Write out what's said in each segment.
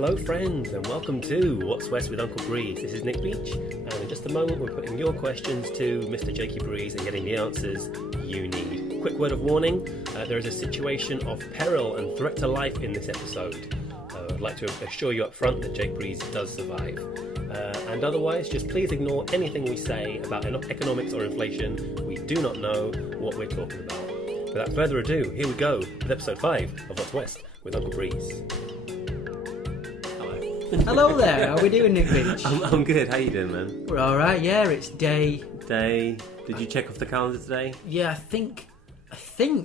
Hello friends and welcome to What's West with Uncle Breeze. This is Nick Beach and in just a moment we're putting your questions to Mr. Jakey Breeze and getting the answers you need. Quick word of warning, there is a situation of peril and threat to life in this episode. I'd like to assure you up front that Jake Breeze does survive. And otherwise, just please ignore anything we say about economics or inflation. We do not know what we're talking about. Without further ado, here we go with episode 5 of What's West with Uncle Breeze. Hello there, how are we doing, Nick Beach? I'm good, how you doing, man? We're alright, yeah, it's day... Did you check off the calendar today? Yeah, I think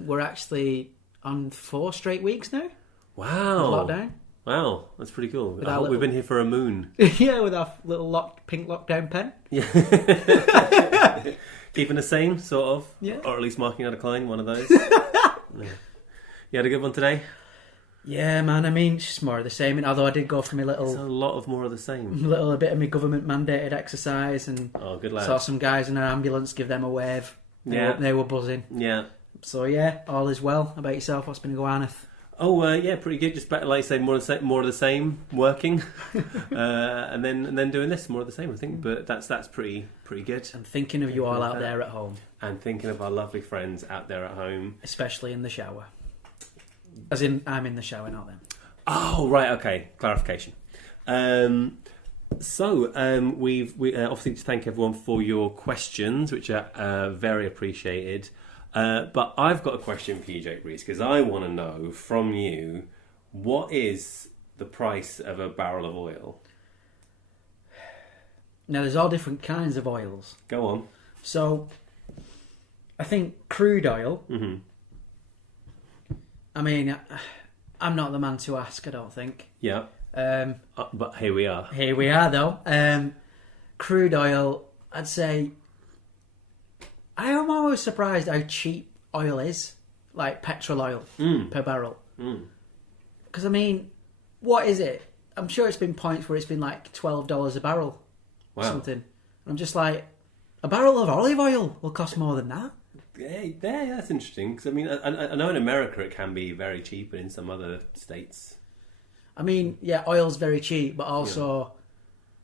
we're actually on 4 straight weeks now. Wow. Lockdown. Wow, that's pretty cool. With I hope we've been here for a moon. Yeah, with our little pink lockdown pen. Yeah. Keeping the same, sort of. Yeah. Or at least marking out a decline, one of those. Yeah. You had a good one today? Yeah, man, I mean, it's just more of the same. Although I did go for my It's a lot of more of the same. little bit of my government mandated exercise and good lad. saw some guys in an ambulance give them a wave. They were buzzing. Yeah. So yeah, all is well. How about yourself? What's been going on? Oh, yeah, pretty good. Just better, like I say, more of the same, working, and then doing this, more of the same, I think. But that's pretty good. And thinking of you all out there at home. And thinking of our lovely friends out there at home. Especially in the shower. As in, I'm in the shower, not them. Oh, right, okay. Clarification. We obviously to thank everyone for your questions, which are very appreciated. But I've got a question for you, Jake Breeze, because I want to know from you, what is the price of a barrel of oil? Now, there's all different kinds of oils. Go on. So, I think crude oil... Mm-hmm. I mean, I'm not the man to ask, I don't think. Yeah. But here we are. Here we are, though. Crude oil, I'd say... I am always surprised how cheap oil is. Like petrol oil per barrel. Because, I mean, what is it? I'm sure it's been points where it's been like $12 a barrel. Wow. Something. And I'm just like, a barrel of olive oil will cost more than that. Yeah, that's interesting. Because I mean, I know in America it can be very cheap, and in some other states. I mean, yeah, oil's very cheap, but also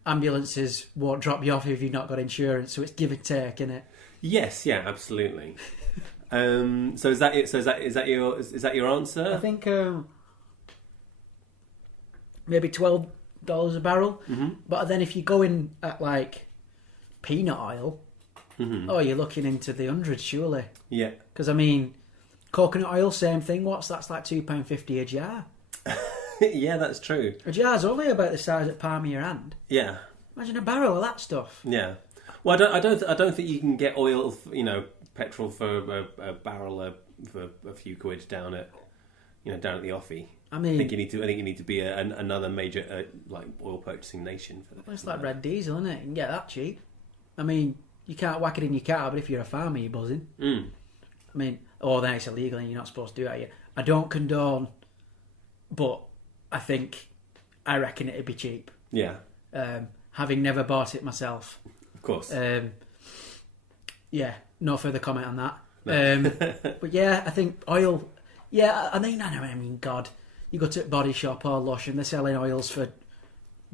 ambulances won't drop you off if you've not got insurance. So it's give and take, innit? Yes, yeah, absolutely. So is that it? So is that your answer? I think maybe $12 a barrel. Mm-hmm. But then if you go in at like peanut oil. Mm-hmm. Oh, you're looking into the hundreds, surely. Yeah. Because, I mean, coconut oil, same thing. That's like £2.50 a jar. Yeah, that's true. A jar's only about the size of the palm of your hand. Yeah. Imagine a barrel of that stuff. Yeah. Well, I don't think you can get oil, petrol for a barrel for a few quid down at the offie. I mean, I think you need to be another major like oil purchasing nation for that. Well, it's like red diesel, isn't it? You can get that cheap. I mean. You can't whack it in your car, but if you're a farmer, you're buzzing. I mean, then it's illegal and you're not supposed to do that yet. I don't condone, but I reckon it'd be cheap. Yeah. Having never bought it myself. Of course. Yeah, no further comment on that. No. But yeah, I think oil... Yeah, I mean, God, you go to a Body Shop or Lush and they're selling oils for...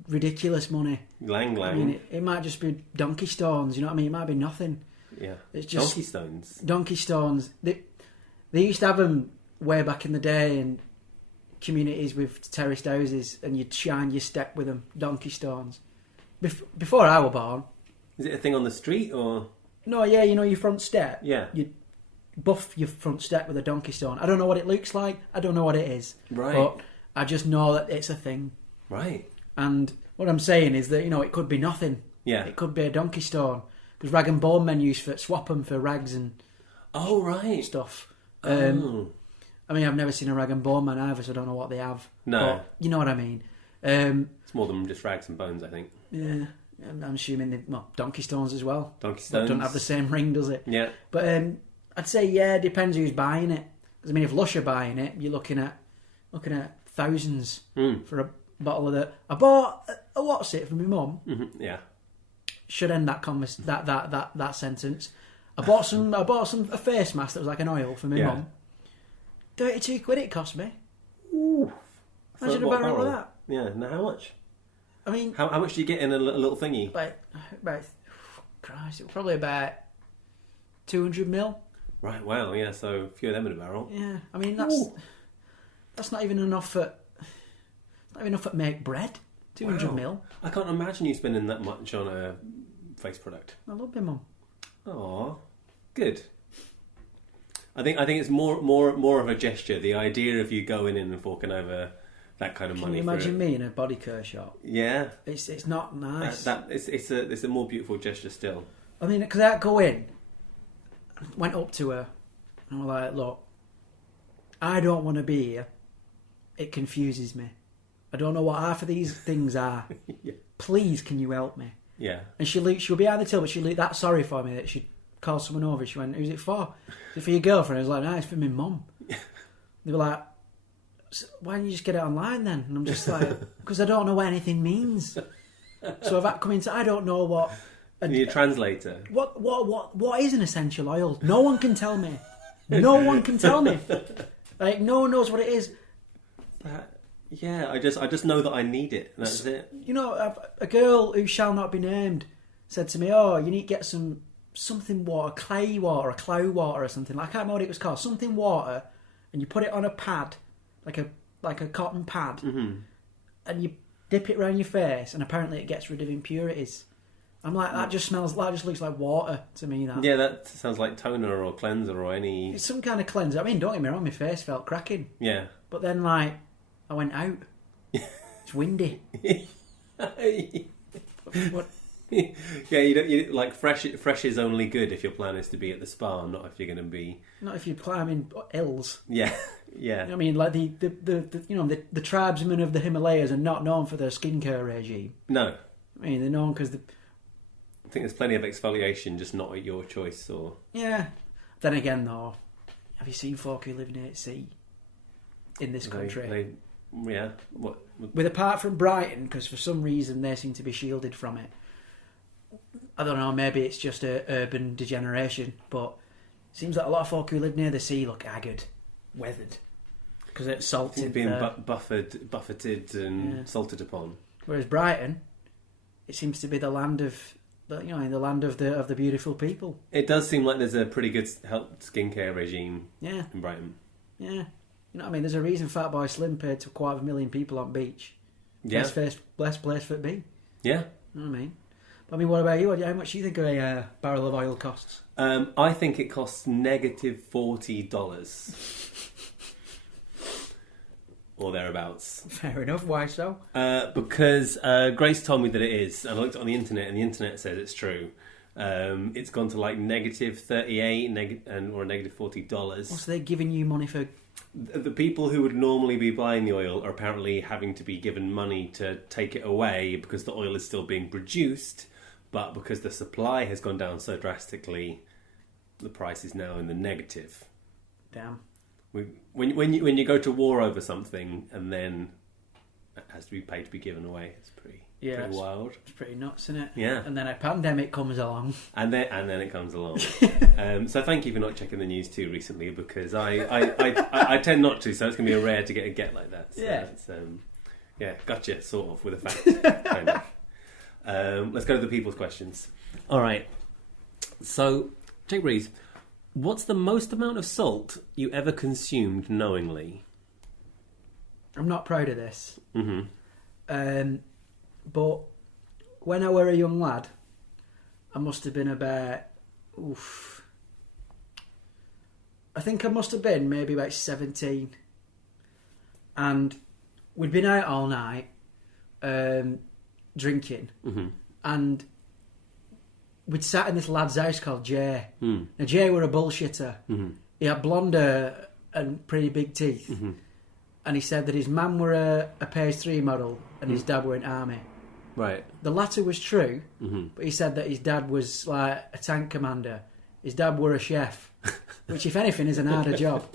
ridiculous money. Lang. I mean, it might just be donkey stones, you know what I mean? It might be nothing. Yeah. It's just Donkey stones. They used to have them way back in the day in communities with terraced houses, and you'd shine your step with them. Donkey stones. Before I was born. Is it a thing on the street or? No, yeah, your front step. Yeah. You buff your front step with a donkey stone. I don't know what it looks like. I don't know what it is. Right. But I just know that it's a thing. Right. And what I'm saying is that, it could be nothing. Yeah. It could be a donkey stone. Because rag and bone men used to swap them for rags and stuff. I mean, I've never seen a rag and bone man either, so I don't know what they have. No. But you know what I mean. It's more than just rags and bones, I think. Yeah. I'm assuming, donkey stones as well. Donkey stones. It don't have the same ring, does it? Yeah. But I'd say, it depends who's buying it. Because, I mean, if Lush are buying it, you're looking at thousands for a bottle of that. I bought a what's it for my mum. Mm-hmm. Yeah. Should end that sentence. I bought a face mask that was like an oil for my mum. £32 it cost me. Ooh. Imagine a barrel of that. Yeah. Now, how much? I mean, How much do you get in a little thingy? Christ, it was probably about 200 mil. Right. Wow. Yeah. So a few of them in a barrel. Yeah. I mean, that's not even enough for. Not even enough to make bread. 200 mil. I can't imagine you spending that much on a face product. I love my mum. Aw, good. I think it's more of a gesture. The idea of you going in and forking over that kind of money. Can you imagine me in a body care shop? Yeah, it's not nice. It's a more beautiful gesture still. I mean, because I go in, went up to her, and I'm like, look, I don't want to be here. It confuses me. I don't know what half of these things are. Yeah. Please, can you help me? Yeah. And she'll be behind the till, but she looked that sorry for me that she'd called someone over. She went, who's it for? Is it for your girlfriend? I was like, no, it's for my mum. They were like, why don't you just get it online then? And I'm just like, because I don't know what anything means. So I've had to come into, I don't know what... You need a translator. What is an essential oil? No one can tell me. No one can tell me. Like, no one knows what it is. Yeah, I just know that I need it. And that's it. You know, a girl who shall not be named said to me, "Oh, you need to get something water, clay water, or cloud water, or something. I can't remember what it was called. Something water, and you put it on a pad, like a cotton pad, and you dip it around your face, and apparently it gets rid of impurities." I'm like, that just looks like water to me. That that sounds like toner or cleanser or any. It's some kind of cleanser. I mean, don't get me wrong, my face felt cracking. Yeah. But then, like, I went out. It's windy. What? Yeah, you like fresh is only good if your plan is to be at the spa, not if you're going to be. Not if you're climbing hills. Yeah, yeah. I mean, like the tribesmen of the Himalayas are not known for their skincare regime. No. I mean, they're known because I think there's plenty of exfoliation, just not at your choice. Or yeah. Then again, though, have you seen folk who live near sea in this country? Yeah. What? With apart from Brighton, because for some reason they seem to be shielded from it. I don't know, maybe it's just a urban degeneration, but it seems like a lot of folk who live near the sea look haggard, weathered, because it's salted. Being buffeted and salted upon. Whereas Brighton, it seems to be the land of the land of the beautiful people. It does seem like there's a pretty good health skincare regime. Yeah. In Brighton. Yeah. You know what I mean? There's a reason Fatboy Slim paid to 250,000 people on beach. Yeah. Best place for it be. Yeah. You know what I mean? But I mean, what about you? How much do you think a barrel of oil costs? I think it costs negative $40. Or thereabouts. Fair enough. Why so? Because Grace told me that it is. And I looked on the internet, and the internet says it's true. It's gone to like negative 38 or negative $40. So they're giving you money for... The people who would normally be buying the oil are apparently having to be given money to take it away because the oil is still being produced, but because the supply has gone down so drastically, the price is now in the negative. Damn. When you go to war over something and then it has to be paid to be given away, it's pretty wild. It's pretty nuts, isn't it? Yeah. And then a pandemic comes along. And then it comes along. So thank you for not checking the news too recently, because I tend not to, so it's going to be rare to get like that. So yeah. It's, gotcha, sort of, with a fact, kind of. Let's go to the people's questions. All right. So, Jake Breeze, what's the most amount of salt you ever consumed knowingly? I'm not proud of this. Mm-hmm. But when I were a young lad, I must have been about... I think I must have been maybe about 17. And we'd been out all night drinking. Mm-hmm. And we'd sat in this lad's house called Jay. Mm. Now, Jay were a bullshitter. Mm-hmm. He had blonde hair and pretty big teeth. Mm-hmm. And he said that his mum were a PS3 model and his dad were in army. Right. The latter was true, mm-hmm. but he said that his dad was like a tank commander. His dad were a chef, which, if anything, is an harder job.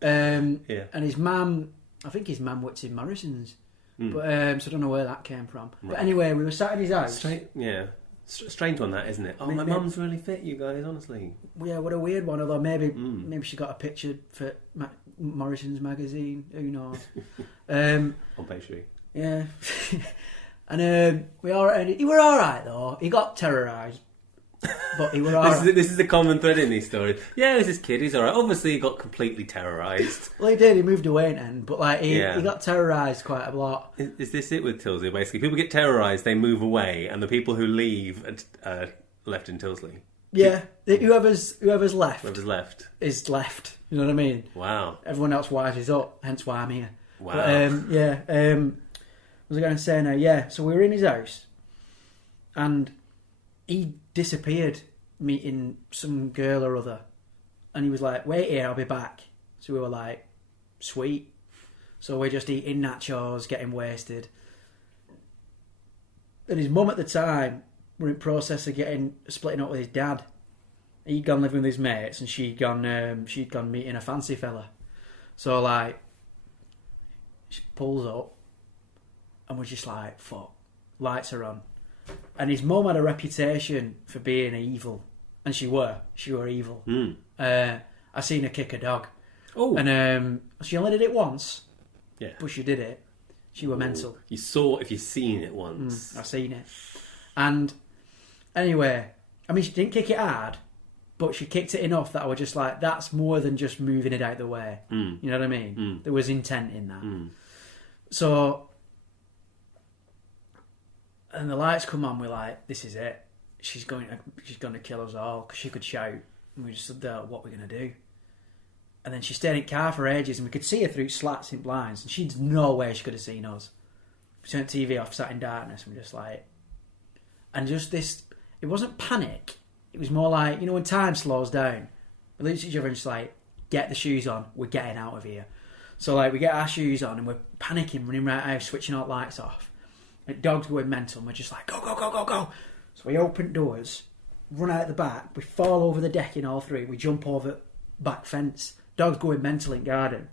And his mum, I think his mum worked in Morrison's, but so I don't know where that came from. Right. But anyway, we were sat in his house. Strange one, that, isn't it? Oh, my mum's really fit, you guys, honestly. Yeah, what a weird one. Although maybe she got a picture for Morrison's magazine. Who knows? On page 3. Yeah. And he were all right though. He got terrorised, but he were all right. This is the common thread in these stories. Yeah, there's this kid. He's all right. Obviously, he got completely terrorised. Well, he did. He moved away then, but like he got terrorised quite a lot. Is this it with Tilsley? Basically, people get terrorised, they move away, and the people who leave are left in Tilsley. Yeah, whoever's left. Whoever's left is left. You know what I mean? Wow. Everyone else wises up. Hence why I'm here. Wow. But, what was I going to say now? Yeah, so we were in his house, and he disappeared meeting some girl or other, and he was like, "Wait here, I'll be back." So we were like, "Sweet." So we're just eating nachos, getting wasted, and his mum at the time were in process of splitting up with his dad. He'd gone living with his mates, and she'd gone meeting a fancy fella. So like, she pulls up. And we're just like, fuck, lights are on. And his mum had a reputation for being evil. And she were evil. I seen her kick a dog. Oh. And she only did it once. Yeah. But she did it. She were mental. You saw, if you've seen it once. I seen it. And anyway, I mean, she didn't kick it hard, but she kicked it enough that I was just like, that's more than just moving it out the way. You know what I mean? There was intent in that. So... And the lights come on, we're like, this is it. She's going to kill us all, because she could shout. And we just stood there, what we're going to do? And then she stayed in the car for ages, and we could see her through slats in blinds, and she'd no way she could have seen us. We turned the TV off, sat in darkness, and we're just like... And just this... It wasn't panic. It was more like, you know, when time slows down, we look at each other and just like, get the shoes on, we're getting out of here. So like, we get our shoes on, and we're panicking, running around the house, switching all the lights off. The dog's going mental, and we're just like, go, go, go, go, go. So we open doors, run out the back, we fall over the decking all three, we jump over back fence. Dog's going mental in garden.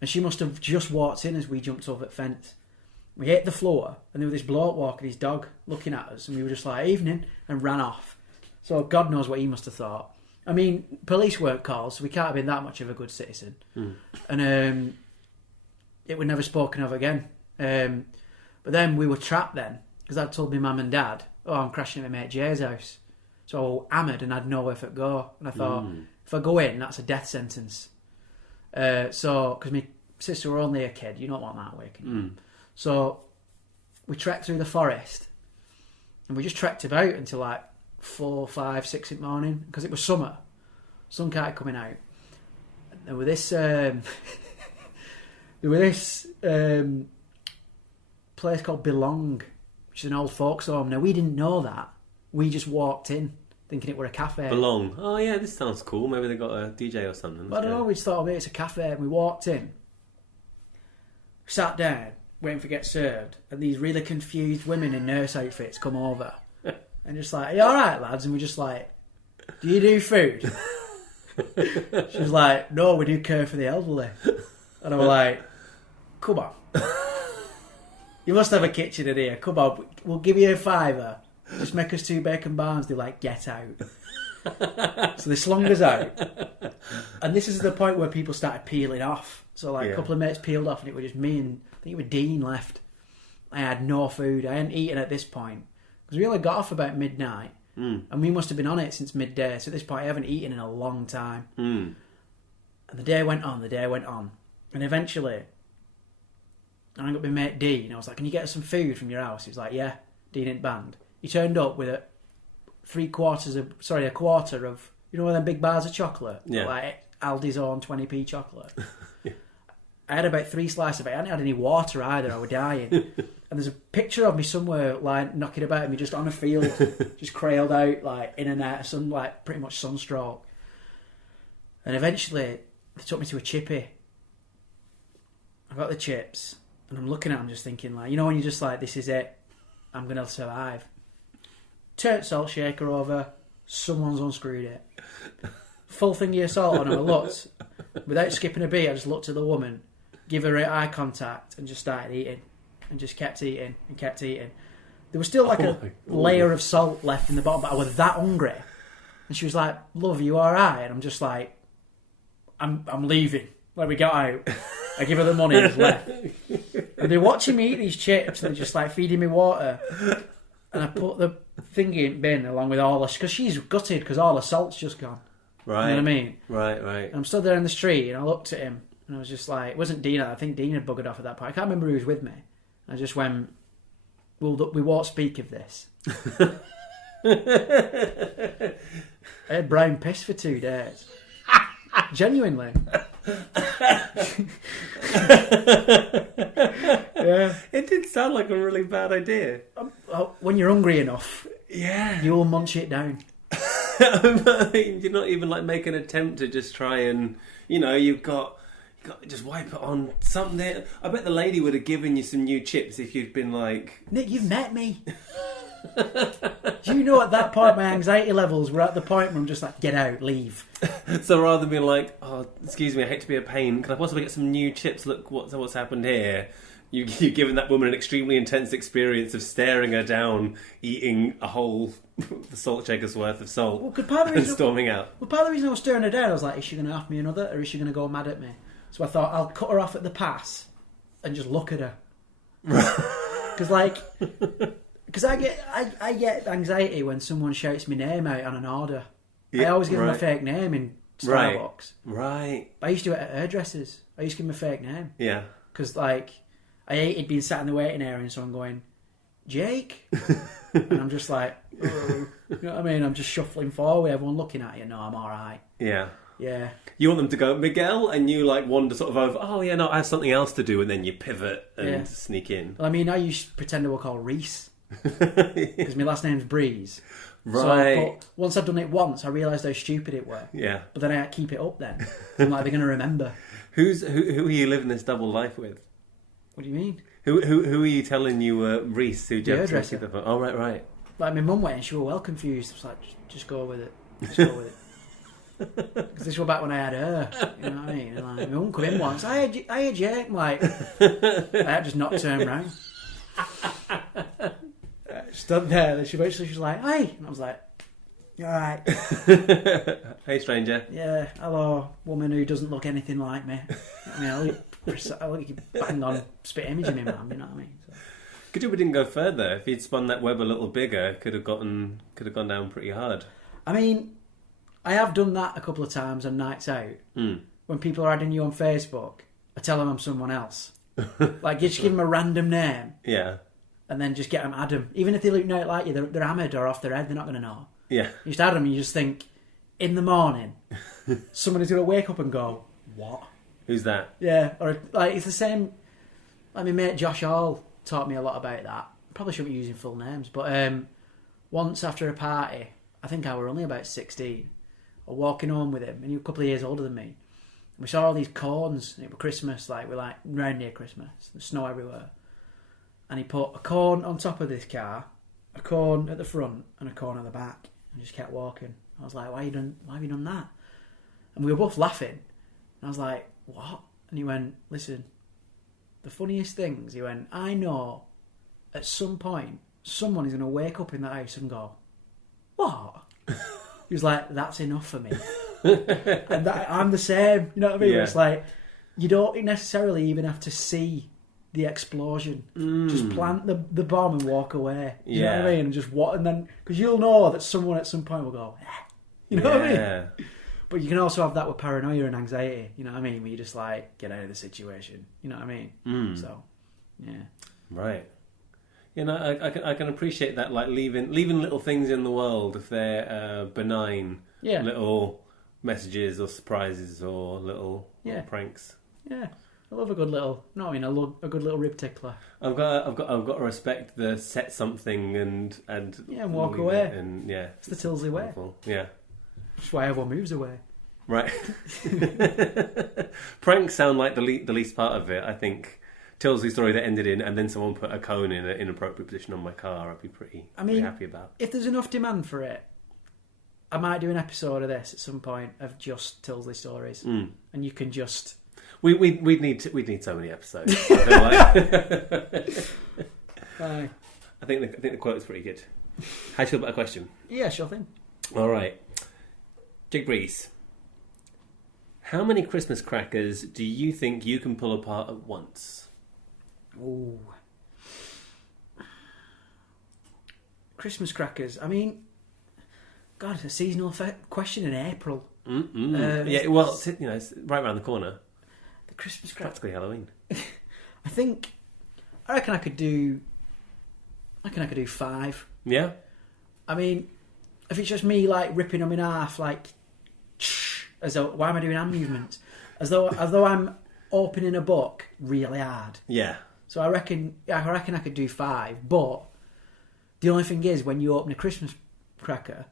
And she must have just walked in as we jumped over the fence. We hit the floor, and there was this bloke walking his dog, looking at us, and we were just like, evening, and ran off. So God knows what he must have thought. I mean, police weren't called, so we can't have been that much of a good citizen. And it was never spoken of again. But then we were trapped then, because I'd told my mum and dad, oh, I'm crashing at my mate Jay's house. So I hammered and I'd nowhere to go. And I thought, if I go in, that's a death sentence. So, because my sister were only a kid, you don't want that waking. So we trekked through the forest, and we just trekked about until like 4, 5, 6 in the morning, because it was summer. Sun started coming out. And there were this... place called Belong, which is an old folks home. Now, we didn't know that. We just walked in thinking it were a cafe. Belong. Oh, yeah, this sounds cool. Maybe they got a DJ or something. But I don't know, we just thought, maybe it's a cafe. And we walked in, sat down, waiting for get served, and these really confused women in nurse outfits come over. And just like, are you alright, lads? And we're just like, do you do food? She was like, no, we do care for the elderly. And I was like, come on. You must have a kitchen in here. Come on, we'll give you a £5. Just make us 2 bacon barns. They're like, get out. So they slung us out. And this is the point where people started peeling off. So like a couple of mates peeled off, and it was just me and I think it was Dean left. I had no food. I hadn't eaten at this point, because we only got off about midnight. And we must have been on it since midday. So at this point, I haven't eaten in a long time. And the day went on. And eventually... And I got my mate Dean. I was like, can you get us some food from your house? He was like, yeah. Dean ain't banned. He turned up with a quarter of, you know, one of them big bars of chocolate? Yeah. Like Aldi's own 20p chocolate. I had about 3 slices of it. I hadn't had any water either. I was dying. And there's a picture of me somewhere, like, knocking about me just on a field, just crailed out, like, in and out of sun, like, pretty much sunstroke. And eventually, they took me to a chippy. I got the chips. And I'm looking at them just thinking, like, you know when you're just like, this is it, I'm going to survive. Turned salt shaker over, someone's unscrewed it. Full thing of salt on, and I looked, without skipping a beat, I just looked at the woman, give her eye contact, and just started eating. And just kept eating, and kept eating. There was still like a layer of salt left in the bottom, but I was that hungry. And she was like, love, you alright? And I'm just like, I'm leaving. When we got out. I give her the money and just left. And they're watching me eat these chips and they're just like feeding me water. And I put the thing in bin along with all the... Because she's gutted because all the salt's just gone. Right. You know what I mean? Right. And I'm stood there in the street and I looked at him and I was just like... It wasn't Dean. I think Dean had buggered off at that point. I can't remember who was with me. I just went, well, we won't speak of this. I had brown piss for 2 days. Genuinely. Yeah. It did sound like a really bad idea. When you're hungry enough, Yeah. you'll munch it down. You're not even like make an attempt to just try and, you've got to just wipe it on something. I bet the lady would have given you some new chips if you'd been like... Nick, you've met me. Do you know at that point my anxiety levels were at the point where I'm just like, get out, leave. So rather than being like, oh, excuse me, I hate to be a pain, can I possibly get some new chips? Look what's happened here. You've given that woman an extremely intense experience of staring her down, eating a whole salt shaker's worth of salt, and storming out. Well, part of the reason I was staring her down, I was like, is she going to offer me another, or is she going to go mad at me? So I thought, I'll cut her off at the pass and just look at her. Because I get anxiety when someone shouts my name out on an order. I always give them a fake name in Starbucks. Right. I used to do it at hairdressers. I used to give them a fake name. Yeah. Because, I hated being sat in the waiting area and someone going, Jake? And I'm just like, oh. You know what I mean? I'm just shuffling forward, everyone looking at you. No, I'm all right. Yeah. Yeah. You want them to go, Miguel, and you wander sort of over, oh yeah, no, I have something else to do, and then you pivot and sneak in. Well, I mean, I used to pretend I was called Reese. Because my last name's Breeze. Right. So, once I've done it once, I realised how stupid it were. Yeah. But then I had to keep it up then. I'm like, they're going to remember. Who are you living this double life with? What do you mean? Who are you telling you were Reese? Who the hairdresser. Oh, right. Like, my mum went and she was well confused. I was like, just go with it. Just go with it. Because this was back when I had her. You know what I mean? And like, my mum come in once. I had Jake. I'm like, I had just not turned round. Stood there. And she was like, hey. And I was like, you alright? Hey, stranger. Yeah, hello, woman who doesn't look anything like me. I mean, I'll bang on spit image of me, man. You know what I mean? So. Good job we didn't go further. If he'd spun that web a little bigger, could have gone down pretty hard. I mean, I have done that a couple of times on nights out. When people are adding you on Facebook, I tell them I'm someone else. Like, you just give them a random name. Yeah. And then just get them add them. Even if they look nothing like you, they're hammered or off their head, they're not going to know. Yeah. You just add them and you just think, in the morning, someone is going to wake up and go, what? Who's that? Yeah. Or, it's the same... Like, my mate Josh Hall taught me a lot about that. Probably shouldn't be using full names, but once after a party, I think I were only about 16, I was walking home with him, and he was a couple of years older than me. And we saw all these corns, and it was Christmas, we're round near Christmas, there's snow everywhere. And he put a corn on top of this car, a corn at the front, and a corn at the back, and just kept walking. I was like, why have you done that? And we were both laughing. And I was like, what? And he went, listen, the funniest things, he went, I know at some point someone is going to wake up in that house and go, what? He was like, that's enough for me. And I'm the same, you know what I mean? Yeah. It's like, you don't necessarily even have to see the explosion. Just plant the bomb and walk away. You know what I mean? And then, because you'll know that someone at some point will go, you know what I mean? But you can also have that with paranoia and anxiety, you know what I mean? Where you just get out of the situation, you know what I mean? So, yeah. Right. You know, I can appreciate that, leaving little things in the world if they're benign, little messages or surprises or little pranks. Yeah. I love a good little. No, I mean, I love a good little rib tickler. I've got to respect the set something and walk away. And it's the Tilsley way. Yeah, that's why everyone moves away. Right. Pranks sound like the least part of it. I think Tilsley story that ended in, and then someone put a cone in an inappropriate position on my car. I'd be pretty happy about. If there's enough demand for it, I might do an episode of this at some point of just Tilsley stories, and you can just. We'd need so many episodes. I feel like. I think the quote's pretty good. How do you feel about a question? Yeah, sure thing. All right, Jake Breeze. How many Christmas crackers do you think you can pull apart at once? Ooh. Christmas crackers. I mean, God, it's a seasonal question in April. Yeah, well, it's right around the corner. The Christmas crackers. Practically Halloween. I reckon I could do 5. Yeah? I mean, if it's just me like ripping them in half, like, as though, why am I doing hand movements? As though I'm opening a book really hard. Yeah. So I reckon I could do 5. But the only thing is, when you open a Christmas cracker,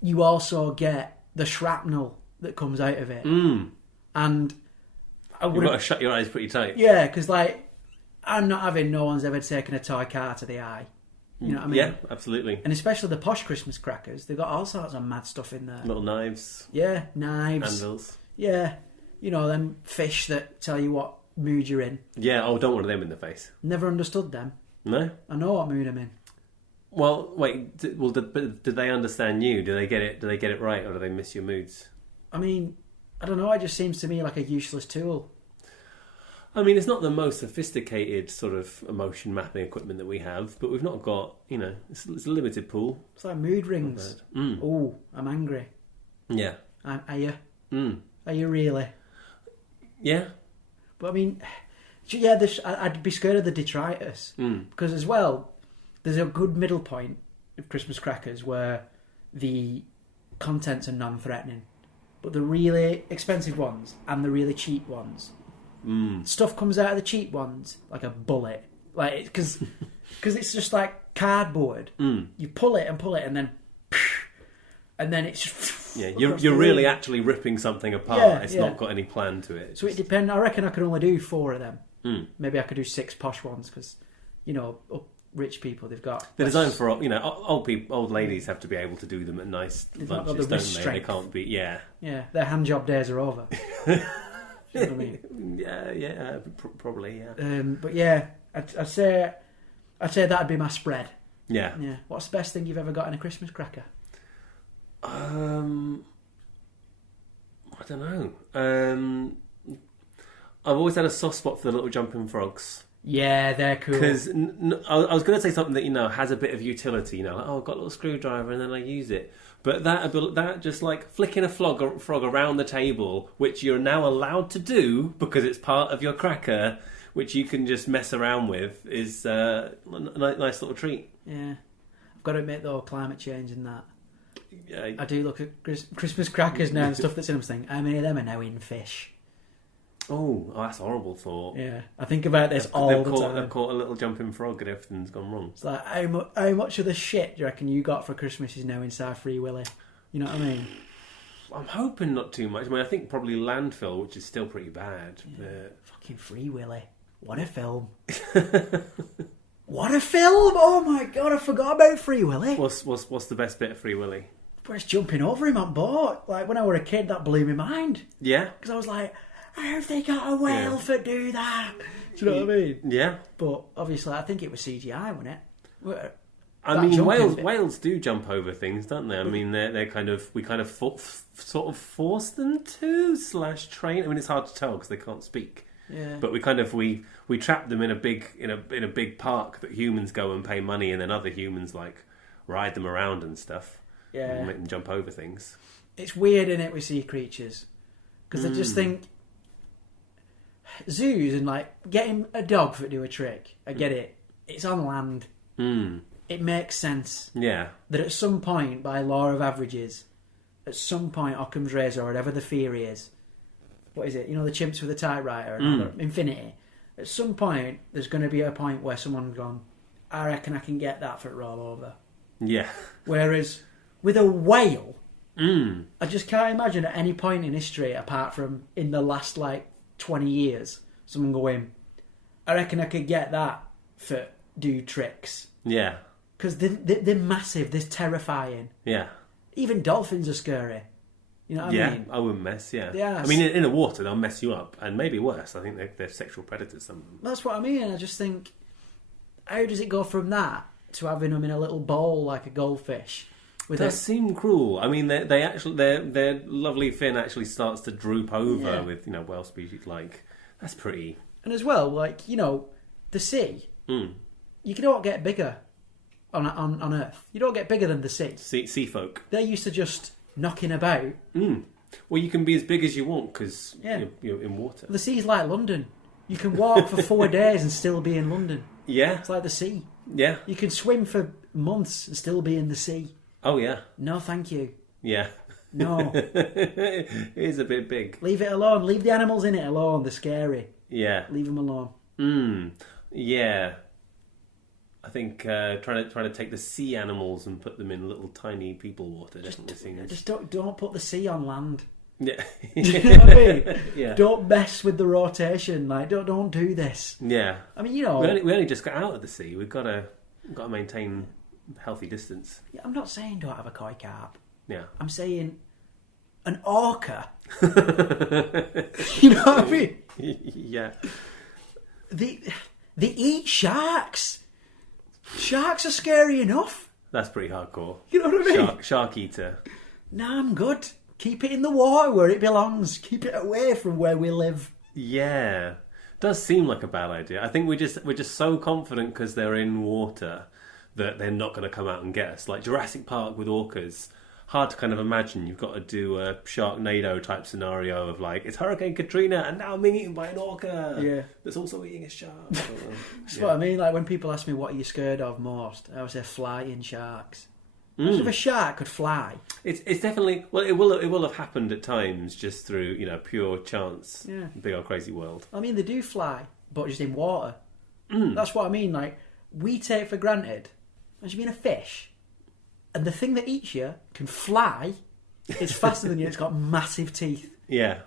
you also get the shrapnel that comes out of it, and You've got to shut your eyes pretty tight. Yeah, because like I'm not having no one's ever taken a toy car to the eye. You know what I mean? Yeah, absolutely. And especially the posh Christmas crackers, they've got all sorts of mad stuff in there. Little knives. Yeah, knives. Anvils. Yeah, them fish that tell you what mood you're in. Yeah, don't want them in the face. Never understood them. No? I know what mood I'm in. Well, wait. Did they understand you? Do they get it? Do they get it right, or do they miss your moods? I mean, I don't know. It just seems to me like a useless tool. I mean, it's not the most sophisticated sort of emotion mapping equipment that we have, but we've not got, it's a limited pool. It's like mood rings. Oh, I'm angry. Yeah. Are you? Are you really? Yeah. But I mean, yeah, I'd be scared of the detritus. Because as well, there's a good middle point of Christmas crackers where the contents are non-threatening. But the really expensive ones and the really cheap ones, stuff comes out of the cheap ones like a bullet. Like, because it's just like cardboard. You pull it, and then it's just... Yeah, you're really actually ripping something apart. Yeah, it's yeah. not got any plan to it. So it depends. I reckon I could only do 4 of them. Maybe I could do 6 posh ones because, rich people, they've got... They're designed for, old ladies have to be able to do them at nice They've not lunches, got the don't wrist they? strength. They can't be, yeah. Yeah, their hand job days are over. You know what I mean? Yeah, probably, yeah. But yeah, I'd say that'd be my spread. Yeah. Yeah. What's the best thing you've ever got in a Christmas cracker? I don't know. I've always had a soft spot for the little jumping frogs. Yeah, they're cool. Because I was going to say something that has a bit of utility. Like, I've got a little screwdriver and then I use it. But that just like flicking a frog around the table, which you're now allowed to do because it's part of your cracker, which you can just mess around with, is a nice little treat. Yeah, I've got to admit though, climate change and that. Yeah. I do look at Christmas crackers now and stuff that's in them. Thinking, how many of them are now in fish? Oh, that's a horrible thought. Yeah, I think about this all the time. They've caught a little jumping frog and everything's gone wrong. It's like, how much of the shit do you reckon you got for Christmas is now inside Free Willy? You know what I mean? I'm hoping not too much. I mean, I think probably landfill, which is still pretty bad. Yeah. But... Fucking Free Willy. What a film. What a film! Oh my God, I forgot about Free Willy. What's the best bit of Free Willy? Where it's jumping over him on board. Like, when I were a kid, that blew my mind. Yeah? Because I was like... How have they got a whale for do that? Do you know what I mean? Yeah. But obviously, I think it was CGI, wasn't it? I mean, whales do jump over things, don't they? I mean, they're kind of sort of force them to / train. I mean, it's hard to tell because they can't speak. Yeah. But we trap them in a big park that humans go and pay money, and then other humans like ride them around and stuff. Yeah. And make them jump over things. It's weird, isn't it, with sea creatures? Because I just think zoos and like getting a dog for do a trick. I get it. It's on land. It makes sense. Yeah. That at some point, by law of averages, at some point, Occam's razor or whatever the theory is, what is it? The chimps with a typewriter and infinity. At some point, there's going to be a point where someone's gone, I reckon I can get that for it roll over. Yeah. Whereas with a whale, I just can't imagine at any point in history, apart from in the last 20 years, someone going, I reckon I could get that for do tricks. Yeah. Because they're massive, they're terrifying. Yeah. Even dolphins are scary. You know what I mean? I wouldn't mess, yeah. Yeah. I mean, in the water, they'll mess you up. And maybe worse. I think they're sexual predators, some of them. That's what I mean. I just think, how does it go from that to having them in a little bowl like a goldfish? With Does seem cruel. I mean, they actually their lovely fin actually starts to droop over with whale species. Like that's pretty. And as well, like the sea. You don't get bigger on Earth. You don't get bigger than the sea. Sea folk. They're used to just knocking about. Well, you can be as big as you want because you're in water. The sea's like London. You can walk for 4 days and still be in London. Yeah. It's like the sea. Yeah. You can swim for months and still be in the sea. Oh, yeah. No, thank you. Yeah. No. It is a bit big. Leave it alone. Leave the animals in it alone. They're scary. Yeah. Leave them alone. Yeah. I think trying to take the sea animals and put them in little tiny people water definitely seems... Just don't put the sea on land. Yeah. Do you know what I mean? Yeah. Don't mess with the rotation. Like, don't do this. Yeah. I mean, we only just got out of the sea. We've got to maintain healthy distance. Yeah, I'm not saying don't have a koi carp. Yeah. I'm saying an orca. You know what I mean? Yeah. They eat sharks. Sharks are scary enough. That's pretty hardcore. You know what I mean? Shark eater. Nah, I'm good. Keep it in the water where it belongs. Keep it away from where we live. Yeah. Does seem like a bad idea. I think we're just so confident because they're in water that they're not going to come out and get us. Like Jurassic Park with orcas. Hard to kind of imagine. You've got to do a Sharknado type scenario of like, it's Hurricane Katrina and now I'm being eaten by an orca. Yeah. That's also eating a shark. That's what I mean. Like when people ask me what are you scared of most, I always say flying sharks. Imagine if a shark could fly. It's definitely, well, it will have happened at times just through, pure chance. Yeah. Big old crazy world. I mean, they do fly, but just in water. That's what I mean. Like, we take for granted, imagine being a fish, and the thing that eats you can fly. It's faster than you. It's got massive teeth. Yeah.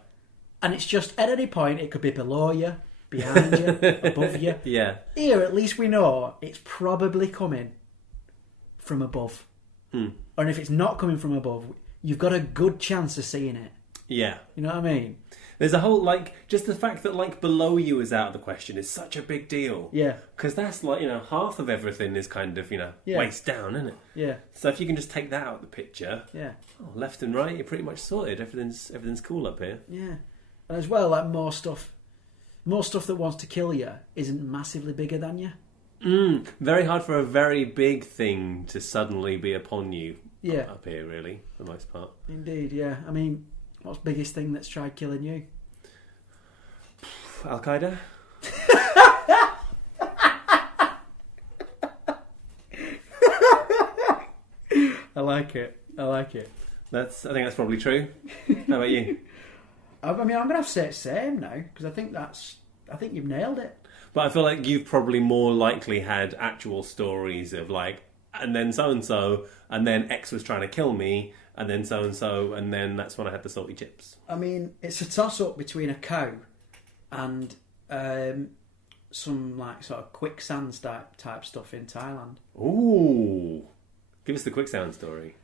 And it's just, at any point, it could be below you, behind you, above you. Yeah. Here, at least we know it's probably coming from above. And if it's not coming from above, you've got a good chance of seeing it. Yeah. You know what I mean? There's a whole, just the fact that, below you is out of the question is such a big deal. Yeah. Because that's, half of everything is kind of, waist down, isn't it? Yeah. So if you can just take that out of the picture, yeah, left and right, you're pretty much sorted. Everything's cool up here. Yeah. And as well, more stuff that wants to kill you isn't massively bigger than you. Very hard for a very big thing to suddenly be upon you. Yeah. Up here, really, for the most part. Indeed, yeah. I mean, what's the biggest thing that's tried killing you? Al Qaeda. I like it. I think that's probably true. How about you? I mean, I'm going to have to say it's same now because I think you've nailed it. But I feel like you've probably more likely had actual stories of and then so-and-so, and then X was trying to kill me, and then so-and-so, and then that's when I had the salty chips. I mean, it's a toss-up between a cow and some sort of quicksand type stuff in Thailand. Ooh. Give us the quicksand story.